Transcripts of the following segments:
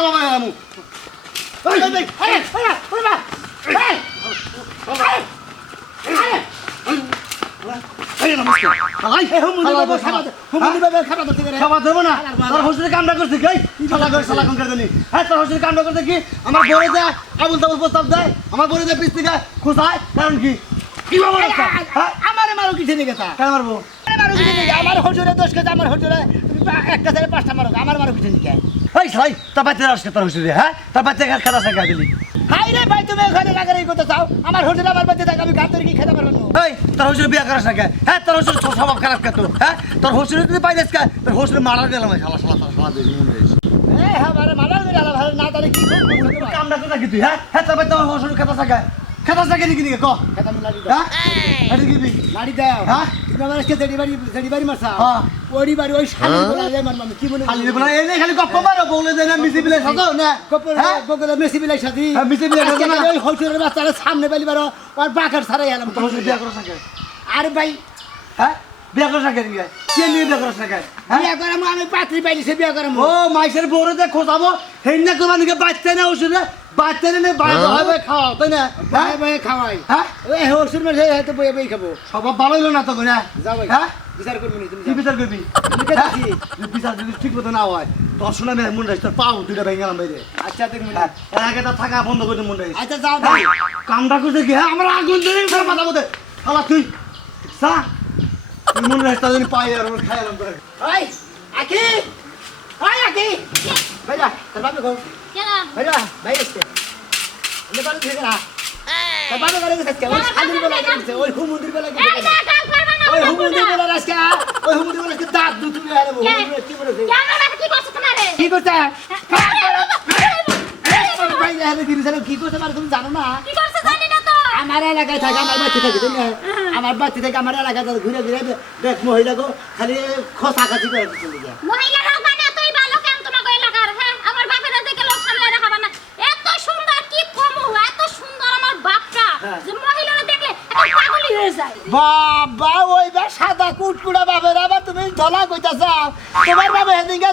পাগল বাবা আমু খাবার দেবো না তোর হোস্টেলে কামটা করছে কি শালা করে শালা কোন করে হ্যাঁ তোর হোস্টেলে কামটা করছে কি আমার বড় যা আবুল তাবুল প্রস্তাব দেয় আমার বড় যা পিস থেকে খোঁসায় কারণ কি আমারে মারো কি থেকে তা কেন মারবো আমার হুজুরে দোষ করে আমার হুজুরে তুমি একটা থেকে পাঁচটা মারো আমার মারো কি থেকে এই ভাই তোর বাচ্চা আসছে তোর হোস্টেলে হ্যাঁ তোর বাচ্চা খাতা শেখা দিলি হাই রে ভাই তুমি এখানে লাগারি করতে চাও আমার হুজুরে আমার বাচ্চা থাকে আমি ঘাট ধরে কি খেতে পারবো না এই তোর হোস্টেলে বিয়ে করাস না হ্যাঁ তোর হোস্টেল স্বভাব খারাপ কে তো হ্যাঁ তোর হোস্টেলে যদি পাইছিস তোর হোস্টেলে মারার গেলাম শালা শালা তোর শালা দিয়ে মনে হয়েছে এই আমারে মারার করে আলা ভালো না তারে কি করব কামটা কথা কি তুই হ্যাঁ তোর বাচ্চা হোস্টেলে খাতা শেখা নাকি ক খেতা লাড়ি হ্যাঁ এটা কি লাড়ি দাও হ্যাঁ তুমি আমার আজকে দেড়ি বাড়ি মারছা হ্যাঁ ওরি বাড়ি ওই শালি বলে মারবা কি মনে খালি দেব না এই খালি গপ্প মারো বলে দেয় না মিসি বিলে সাজাও না কপর বগলে মেসি বিলাই সাথী হ্যাঁ মিসি বিলে সাজাও না ওই হইচুরের বাচ্চারা সামনে বাইলি বারো আর বাকার ছাড়াই এলাম তোর হোস্টেলে বিয়ে করাস না আরে ভাই হ্যাঁ বিয়ে করাস না কে নিয়ে বিয়ে করাস না হ্যাঁ বিয়া করাম আমি পাত্রী পাইলি সে বিয়া করাম ও মাইসের বড় যে খোঁজাবো হেন না কোরবানিকে বাচ্চা না ওষুধে বাচ্চা না ভাই খাওয়াও তাই না ভাই ভাই খাওয়াই হ্যাঁ ওই হসুর মাঝে হয়তো বই বই খাবো সবাব ভালো হইলো না তো না যাও ভাই হ্যাঁ বিচার করবি না তুমি কি বিচার করবি আমি কেছি বিচার যদি ঠিক মতো না হয় তোর শোনা মেয়ে মন রাখছ তোর পাও দুইটা ভেঙে গেলাম বাইরে আচ্ছা দেখবি না একে তো থাকা বন্ধ করে মন রাখিস আচ্ছা যাও ভাই কামটা করছে কি হ্যাঁ আমার আগুন ধরে মাথা মধ্যে খালা তুই সা তুই মন রাখিস তাদের পাই আর খাই এলাম তোর ওই আকি ওই আকি ভাই যা তোর বাবা গো কেন ভাই যা ভাই এসে এনে বাড়ি থেকে না তোর বাবা করে গেছে ওই শালির বেলা গেছে ওই হুমুন্দির বেলা গেছে এই না কাজ করবে না ওই হুমুন্দির বেলা আজকে ওই হুমুন্দির বেলা দাঁত দুই তুমি আরে কি বলেছে কেন না কি করছ তোমারে কি করছে ভাই এখানে দিন কি করছে মানে তুমি জানো না কি করছ জানি না তো আমার এলাকায় থাকে আমার বাচ্চা থাকে তাই না আমার বাচ্চা থেকে আমার এলাকায় ঘুরে ঘুরে দেখ মহিলা গো খালি খোসা খাচি করে চলে যায় মহিলারা মানে তুই ভালো কেন তোমাকে এলাকার হ্যাঁ আমার বাপের দিকে লোক সামনে রাখা না এত সুন্দর কি কমু এত সুন্দর আমার বাপটা যে মহিলারা দেখলে একটা পাগলই হয়ে যায় বাবা ওই বা সাদা কুটকুড়া বাপের আবার তুমি ধলা কইতা যাও তোমার বাবা হেদিকে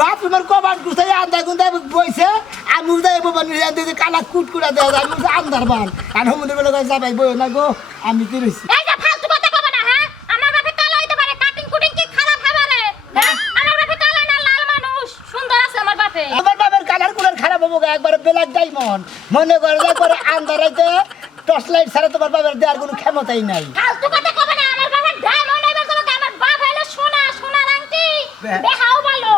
বাপ তোমার কবাট গুছাই আন্দা গুন্দা বইছে আমি উদা এবো বানি দিতে কালা কুটকুড়া দেওয়া যায় আমি আন্দার বান আর হুমুদের বেলা কই যাবাই বই না গো আমি কি রইছি এই যে ফালতু কথা কবে না হ্যাঁ আমার বাপে কালো হইতে পারে কাটিং কুটিং কি খারাপ হবে রে হ্যাঁ আমার বাপে কালো না লাল মানুষ সুন্দর আছে আমার বাপে আমার বাবার কালার কুলার খারাপ হবো একবার ব্ল্যাক ডায়মন্ড মনে করে একবার আন্দারাইতে টর্চ লাইট ছাড়া তোমার বাবার দেওয়ার কোনো ক্ষমতাই নাই ফালতু কথা কবে না আমার বাপের ডায়মন্ড হইবে তোমাকে আমার বাপ হইলো সোনা সোনা আংটি দেখাও ভালো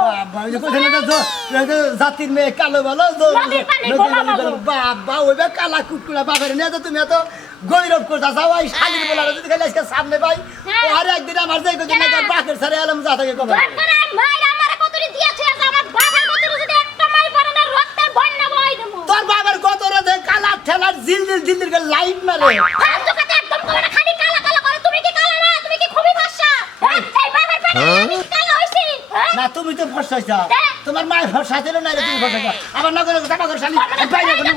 জাতির মেয়ে কালো বলো নদীর পানি গোলা বলো। বাবা ওই বা কালা কুটকুড়া বাপের নিয়ে তো তুমি এত গৌরব করতে চাও ওই শালির বলার যদি খালি আজকে সামনে পাই হ্যাঁ। ও আর একদিন আমার যাই কোথায় না বাকের সারে এলাম যা থেকে কবে দরকার মাইরা আমারে কতরি দিয়েছে যে আমার বাপের কতরি যদি একটা মাই পড়ে না রক্তের বন্যা বই দেবো তোর বাবার কত রাতে কালা ঠেলার জিল করে লাইট মারে ফালতু কথা একদম কবে না খালি কালা কালা করে তুমি কি কালা না তুমি কি খুবই ফর্সা এই বাপের পেটে আমি কালা হইছি না তুমি তো ফসাইছা তোমার মায়ের ফসা ছিল না তুমি ফসাইছা আমার নগর জামা করে শালি বাইরে কোনো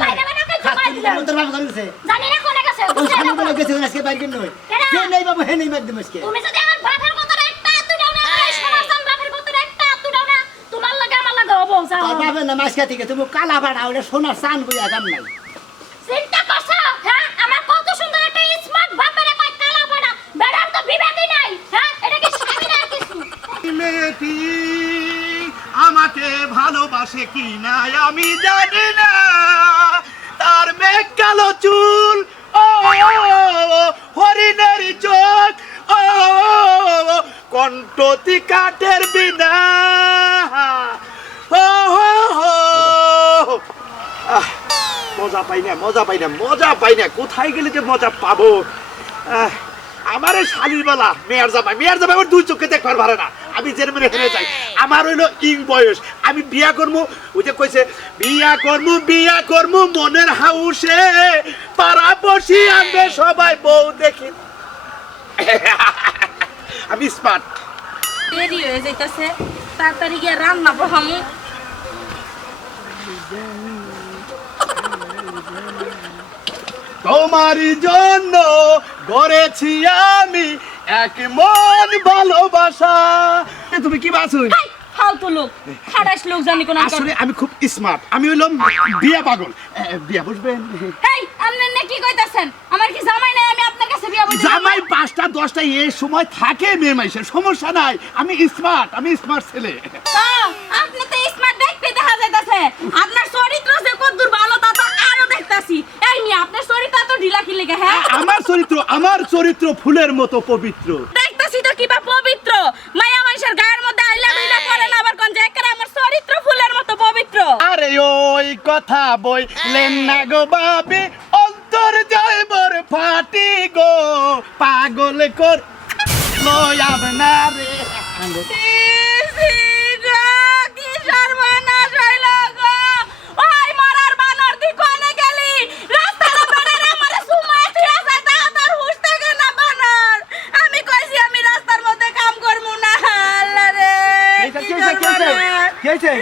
তোর বাবা করে গেছে জানি না কোনে গেছে ওই শালি বলে গেছে আজকে বাইরে নই সে নেই বাবা হে নেই মার দিম আজকে তুমি যদি আমার বাপের কতরে একটা আত্তু দাও না এই সমাজের বাপের কতরে একটা আত্তু দাও না তোমার লাগে আমার লাগে হবো যাও তোর বাবা না মাসকা থেকে তুমি কালা ভাড়া ওটা সোনার চান বইয়া কাম নাই চিন্তা করছো হ্যাঁ আমার কত সুন্দর একটা স্মার্ট বাপের কই কালা পড়া বেড়ার তো বিবেকই নাই হ্যাঁ এটা কি স্বামী না কিছু মেয়েটি আমাকে ভালোবাসে কি না আমি জানি না তার মেঘ কালো চুল ও হরিণের চোখ ও কণ্ঠতি কাঠের বিনা ও মজা পাই না মজা পাই না কোথায় গেলে যে মজা পাবো আমার এই শালির বেলা মেয়ের জামাই আমার দুই চোখে দেখবার পারে না আমি জেনে মনে হেরে যাই আমার হইলো ইং বয়স আমি বিয়া করবো ওই যে কইছে বিয়া করবো মনের হাউসে পাড়া বসি আনবে সবাই বউ দেখি আমি স্মার্ট দেরি হয়ে যাইতাছে তাড়াতাড়ি গিয়ে রান্না বহামু তোমারই জন্য গড়েছি আমি এক মন ভালোবাসা তুমি কি বাসুই ফালতু লোক খাড়াস লোক জানি কোন আসলে আমি খুব স্মার্ট, আমি হইলাম বিয়া পাগল। বিয়া বুঝবেন? এই আপনি না কি কইতাছেন? আমার কি জামাই নাই? আমি আপনার কাছে বিয়া বলতে জামাই 5টা 10টা এই সময় থাকে মেয়ে মাইসের, সমস্যা নাই। আমি স্মার্ট ছেলে। আপনি তো স্মার্ট দেখতে দেখা যাইতাছে। আপনার চরিত্র যে কতদূর ভালো তা তো আরো দেখতাছি। এই নি আপনার চরিত্র তো ঢিলা কি লাগে হ্যাঁ? আমার চরিত্র ফুলের মতো পবিত্র। দেখতাছি তো কিবা পবিত্র। মায়া মানুষের গায়ের মধ্যে আইলা দিলা করে না আবার কোন যে একরে আমার চরিত্র ফুলের মতো পবিত্র। আরে ওই কথা বইলেন না গো বাবি, অন্তর জয়বর ফাটি গো, পাগল কর লয় আপনারে। কি হয়েছে?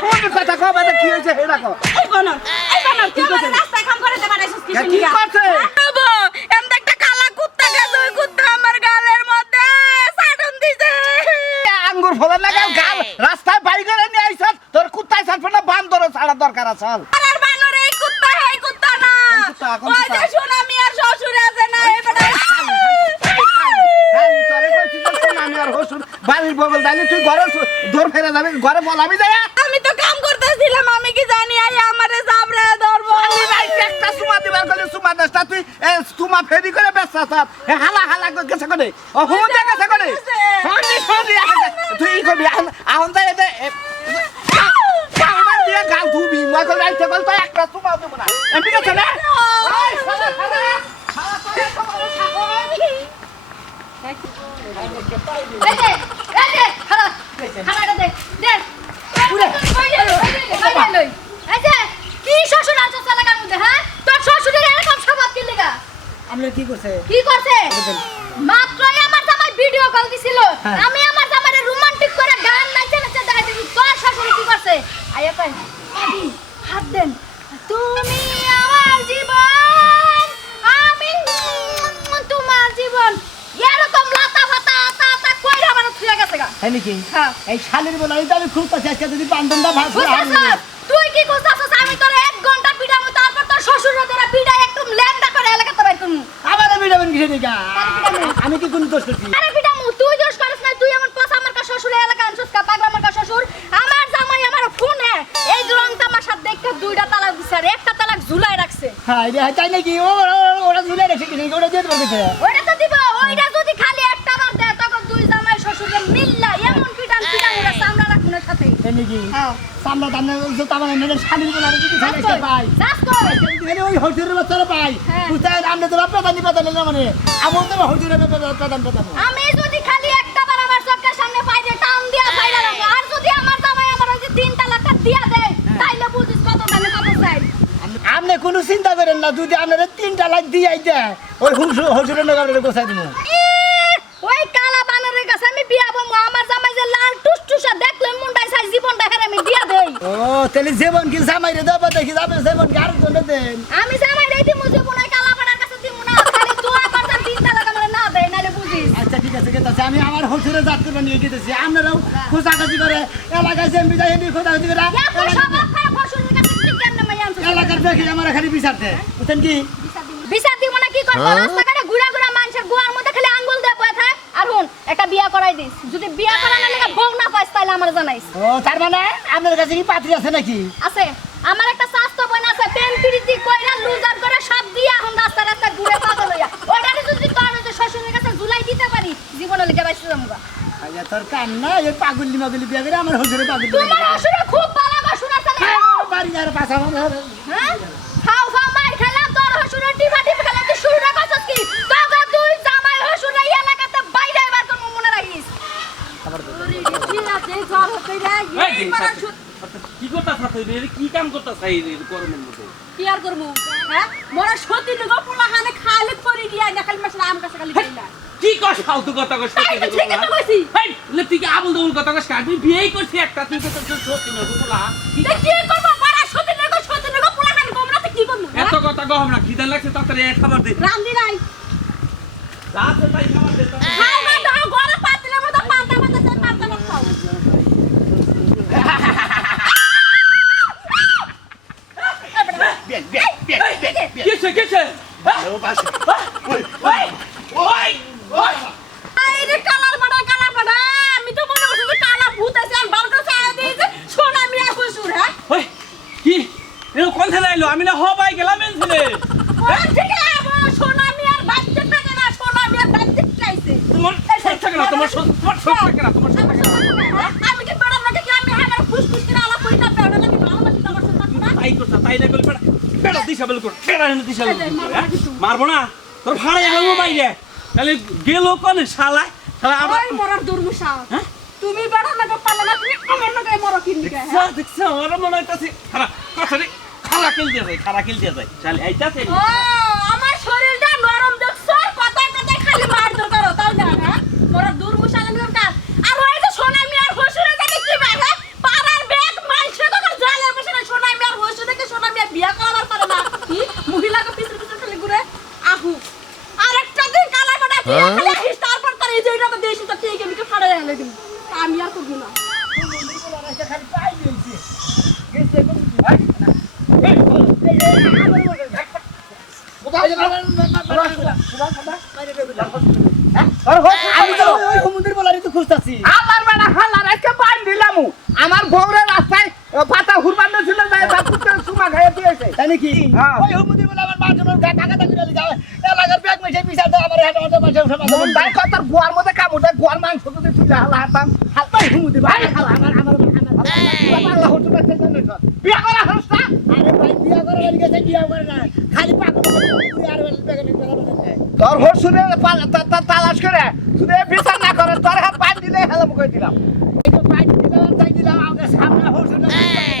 কোন কথা কও বাবা, কি হয়েছে হে রাখো। এই বানর তুই আমার রাস্তায় কাম করে দেবা রাইছিস কি কি করছে? বাবা এমন একটা কালা কুত্তা গেছে, ওই কুত্তা আমার গালের মধ্যে সাডন দিছে। আঙ্গুর ফলা লাগা গাল রাস্তায় বাই করে নিয়ে আইছস, তোর কুত্তাই ছাড়বে না বান্দর ছাড়া দরকার আছে। আর বানর এই কুত্তা না। কোন ওই যে শোনা মিয়ার শ্বশুর আছে না এবারে খালি তোরে কইছি যে শোন আমি আর হসুর বাড়ির বগল দালি, তুই ঘরে দৌড় ফেরে যাবি, ঘরে বলাবি যায়। আমি তো কাম করতেছিলাম, আমি কি জানি আই আমারে জাবরে ধরবো। আমি রাইতে একটা সুমা দিবার গলে সুমা দশটা তুই সুমা ফেরি করে বেচছাস। হালা গেছে কোনে, ও হুন গেছে কোনে, সরি তুই ই করবি আহন যাই এতে আমার দিয়ে গাল ধুবি, মগল রাইতে বল তো একটা সুমা দেব না। ঠিক আছে না? ওই শালা তোরে তোমার ছাগল। কি শ্বশুর আনছো এলাকার মধ্যে হ্যাঁ? তোর শ্বশুরের এরকম স্বভাব কি লেগা? আপনি কি করছে? কি করছে? মাত্রই আমার জামাই ভিডিও কল দিছিল। আমি আমার জামাইরে রোমান্টিক করে গান নাচে দেখাইতেছি। তোর শ্বশুর কি করছে? আয়া কই আদি হাত দেন। তুমি আমার জীবন, আমি তোমার জীবন। এরকম লাতা ফাতা তা কইরা আমার থুয়া গেছে গা। হ্যাঁ নাকি? হ্যাঁ। এই শালের বলা এটা আমি খুব কাছে আজকে যদি বান্ধনটা ভাগ বুঝছস? তুই কি করছস? আমি তোর 1 ঘন্টা পিটাবো, তারপর তোর শ্বশুর তোরা পিটা একদম ল্যাংডা করে এলাকাতে বাইর করমু। আবার আমি যাবেন কিসে দিকা? আমি কি কোন দোষ করছি? আরে পিটামু, তুই দোষ করিস না। তুই এমন পচা আমার কা শ্বশুর এলাকা আনছস কা পাগলা আমার কা শ্বশুর। আমার জামাই আমার ফোনে এই রং তামাশা দেখে 2টা তালাক দিছে আর একটা তালাক ঝুলাই রাখছে। হ্যাঁ রে তাই নাকি? ওরা ঝুলে রেখে কিনে ওরা দিয়ে দেবো কিসে? ওইটা তো দিব। ওইটা যদি খালি একটা বার দেয় তখন দুই জামাই শ্বশুরে মিল্লা এমন পিটান ওরা সামলা রাখুনের সাথে। হ্যাঁ নাকি? হ্যাঁ। সামলা দামনে তামান মেরে শালের বলা যদি খাইছে পাই। যাস কই? এনে ওই হজুরের বাচ্চারা পাই। হ্যাঁ। বুঝতে আমনে তো পেতানি না মানে। আমন তো হজুরের পেতান। আমি যদি খালি একটা বার আমার চোখের সামনে পাই যে টান দিয়া ফাইলা রাখবো, আর যদি আমার জামাই আমার ওই যে 3 তালাকটা দিয়া দেয় তাইলে বুঝিস কত দামে কত চাই। আপনি কোনো চিন্তা করেন না, যদি আপনারা 3টা লাখ দিয়ে দেয় ওই হজুরের নগরের গোছাই দিব। ওই কালা বানরের কাছে আমি বিয়া বমু। আমার জামাই যে লাল টুসটুসা দেখলে মুন্ডাই চাই জীবনটা হেরে আমি দিয়া দেই। ও তাহলে জীবন কি জামাইরে দেবো দেখি যাবে জীবন কি আর জন্য দেন। আমি জামাই দেই দিমু জীবন ওই কালা বানার কাছে দিমু না। খালি তুই আবার তার 3 তালাক আমার না দেই নালে বুঝিস। আচ্ছা ঠিক আছে গেছে আমি আমার হজুরের জাত করে নিয়ে গেতেছি। আপনারাও খোঁজাখাজি করে এলাকায় যেমনি যাই এমনি খোঁজাখাজি করে এত স্বভাব খারাপ শ্বশুরের কাছে তুই কেন মাই আনছিস? এলাকার দেখি আমার খালি বিচার দেয় বুঝছেন কি? বিচার দিব না কি করব? রাস্তাঘাটে ঘুরা মানুষের গোয়ার মধ্যে খালি আঙ্গুল দিয়ে বয়ে থাকে। আর হুন একটা বিয়া করাই দিস। যদি বিয়া করানো লাগা বউ না পাইস তাহলে আমার জানাইস। ও তার মানে আপনার কাছে কি পাত্রী আছে নাকি? আছে। আমার একটা স্বাস্থ্য বোন আছে, প্রেম প্রীতি কইরা লুজার করে সব দিয়া এখন রাস্তা ঘুরে পাগল হইয়া। ওইটারে যদি তোর ওই যে শ্বশুরের কাছে ঝুলাই দিতে পারি জীবনে লিখে বাইসে যামগা। আচ্ছা তোর কান না এই পাগলি মাগলি বিয়া করে আমার হজুরে পাগলি তোমার শ্বশুর খুব ভালো শ্বশুর আছে না? বাড়ি আর পাশা হ্যাঁ? খাও মার খেলাম তোর শ্বশুরের টিফা খেলাম। তুই শুরু না করছিস কি? তোকে তুই জামাই শ্বশুর এই এলাকাতে বাইরে এবার তোর মনে রাখিস। কি করতা থাকই রে? কি কাম করতা চাই রে গরমের মধ্যে? কি আর করমু হ্যাঁ? মোরা সতী লগো পোলাহানে খালি করি দিয়া না খালি মাসলা আম কাছে খালি খাইলা। কি কস ফালতু কথা কস? তাই তো ঠিকই তো কইছি। হেই লে তুই কি আবুল দাবুল কথা কস? আমি বিয়েই করছি একটা, তুই কত সত্যি না বলা। তে কি করব? পাড়া সতী লগো পোলাহানে গোমরাতে কি করব? এত কথা কও আমরা খিদা লাগছে তাড়াতাড়ি খাবার দে। রান্দি নাই। রাতে তাই খাবার দে। খাও না দাও গরে পাতলে মতো পাতা আমি না হবাই গেলাম এনছিলে ওর থেকে আমার সোনা মিয়ার বাচ্চা থাকে না, সোনা মিয়ার বাচ্চা চাইছে। তোমার সব থাকে না, তোমার সব থাকে না, তোমার সব থাকে না। আমি কি বড় না দেখি আমি আমার ফুসফুস করে আলাপ করি না, বেড়া আমি ভালোবাসি তোমার সাথে থাকবো না। তাই করছ, তাই না করলে বেটা দিশাবেল কর, বেটা হেন দিশাবেল কর, হ্যাঁ? মারবো না তোর ভাড়া গেলাম বাইরে, তাহলে গেল কোন শালা শালা আবার ওই মরার দুর্মুষা। হ্যাঁ? তুমি বেড়া না পারলে না, তুমি আমার নাকি মরো কিনবি কে? দেখছ আমার মনে হইতাছে খালা কিল দিয়ে যায় শালি আইতাছে ও আমার শরীরটা নরম দেখছো, কথা কথা খালি মার দরকার তাই না? হ্যাঁ মরার দুর্মুষা দরকার। আর ওই যে সোনা মিয়ার হসুরে জানি কি বাবা পাড়ার ব্যাগ মাইছে তো জালে বসে না, সোনা মিয়ার হসুরে কে সোনা মিয়া বিয়া করার পারে না, কি মহিলাকে পিছনে পিছনে খালি ঘুরে আহু। আরেকটা দিন কালা বাটা বিয়া খালি হিস, তারপর তার এই যে এটা তো দেশি তো ঠিক আমি কে ফাড়া গেলে দিন আমি আর করব না। খালি পাই দিয়েছে গেছে আমি তো ওই হুমুন্দির বলারই তো খুঁজতাছি। আমার বেড়া হালার আজকে পান দিলাম আমার বউরের রাস্তায় পাতা হুরবান ছিল যায় বাপুতে সুমা খাইয়ে দিয়েছে তাই নাকি? হ্যাঁ। ওই হুমুন্দির বলে আমার বাথরুমের টাকা করে দিতে এলাকার ব্যাগ মেশে পিছা দাও আমার হাতে হাতে মাঝে উঠে মাঝে মন দাই কথার গোয়ার মধ্যে কামড়ে গোয়ার মাংস যদি তুলে হালা হাতাম হালপাই হুমুন্দির ভাই আমার বাংলা হতো না বিয়া করা হস্তা আরে ভাই বিয়া করে বাড়ি গেছে বিয়া করে না খালি পাকা আর ব্যাগে তোর হসুরে তালাশ করে তুই বিচার না করে তোর হাত পান দিলে হেলাম করে দিলাম পাইন দিলাম তাই দিলাম আমাকে সামনে হোসুন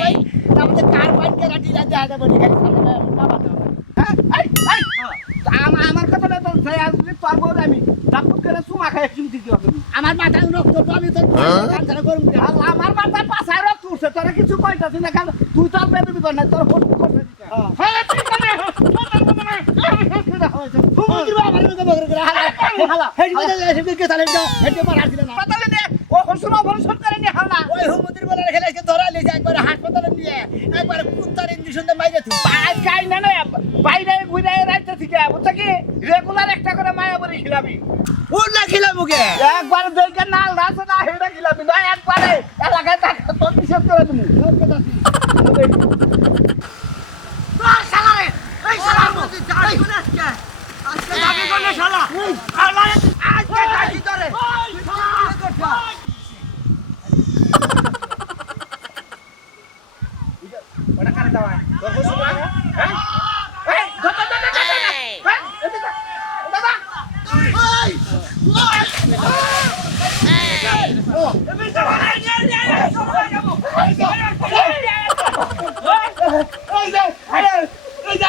ভাই তারপরে কার পাইন কেনা দিলা দেখা যাবে খালি সামনে বাবা তো হ্যাঁ? আমার কথা না তো যাই আসলে তোর বউ আমি ডাকুত করে সুমা খাইয়ে চিমটি দিও তুমি আমার মাথায় রক্ত তো আমি তো কারখানা করব আমার মাথায় পাছায় রক্ত উঠছে তোরা কিছু কইতাছি না কেন তুই তোর বেদবি কর না তোর ফোন করতে দিতে হ্যাঁ ঠিক আছে হুমুন্দির বাবা আমার মুখে বগর করে হালা হালা হেডি বলে এসে কে তালে দাও হেডি মার আসিনা না পাতালে নে ও হসুর অপারেশন করে নি হালা ওই হুমুন্দির বলে খেলে এসে ধরা লিয়েছে একবার হাসপাতালে নিয়ে একবার কুত্তার ইঞ্জেকশন দিয়ে মাইরে তুই আজ খাই না না বাইরে ঘুরে রাইতে থেকে বুঝছ কি রেগুলার একটা করে মায়া বলি খিলাবি উল্লা খিলা মুখে একবার দেখে নাল রাসে না হেডা খিলাবি না একবারে এলাকায় টাকা তো বিশেষ করে তুমি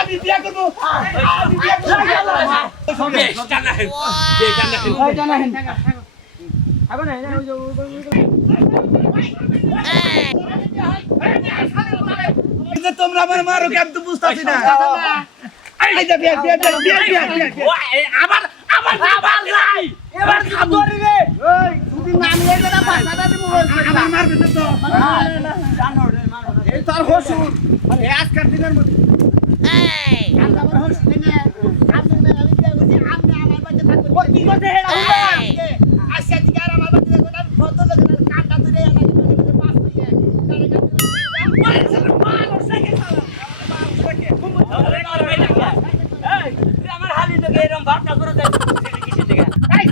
আমি বিয়া করবো তোমরা আমার মারো কেন তো বুঝতেছি না আবার যাই এবার খাবরি রে ওই দুদিন নামিয়ে গেলে পাছাটা দিব আমার মারবে না তো এই তোর হসুর মানে আজকের দিনের মধ্যে আমার হোস না আপনি আমি বিয়া করছি আপনি আমার বাচ্চা থাকবে ও কি করতে হেডা আজকে থেকে আর আমার বাচ্চা থাকবে আমি ফটো লোকের কাটা ধরে এলাকা পাস হয়ে আমার হালি তো এরকম ভাবনা করে দেয় কিসের থেকে এই